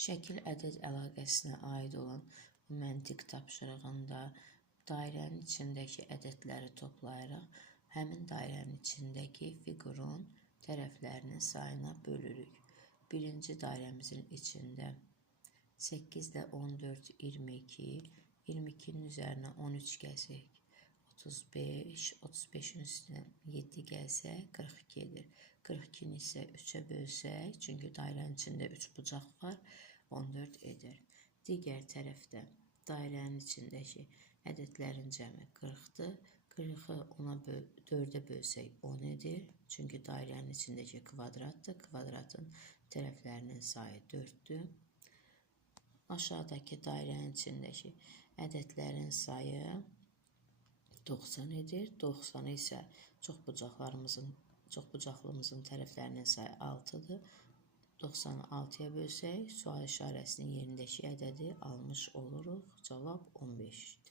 Şəkil ədəd əlaqəsinə aid olan bu məntiq tapşırığında dairənin içindəki ədədləri toplayaraq həmin dairənin içindəki fiqurun tərəflərinin sayına bölürük. Birinci dairəmizin içində 8 ilə 14, 22, 22-nin üzərinə 13 gəlsək, 35, 35-in üstünə 7 gəlsək, 42 edir. 42-ni isə 3-ə bölsək, çünki dairənin içində 3 bucaq var, 14 edir. Digər tərəfdə dairənin içindəki ədədlərin cəmi 40-dır. 40-ı 4-ə bölsək 10 edir. Çünki dairənin içindəki kvadratdır. Kvadratın tərəflərinin sayı 4-dür. Aşağıdakı dairənin içindəki ədədlərin sayı 90 edir. 90 isə çoxbucaqlımızın tərəflərinin sayı 6-dır. 90-ı 6-ya bölsək, sual işarəsinin yerindəki ədədi almış oluruq. Cavab 15-dir.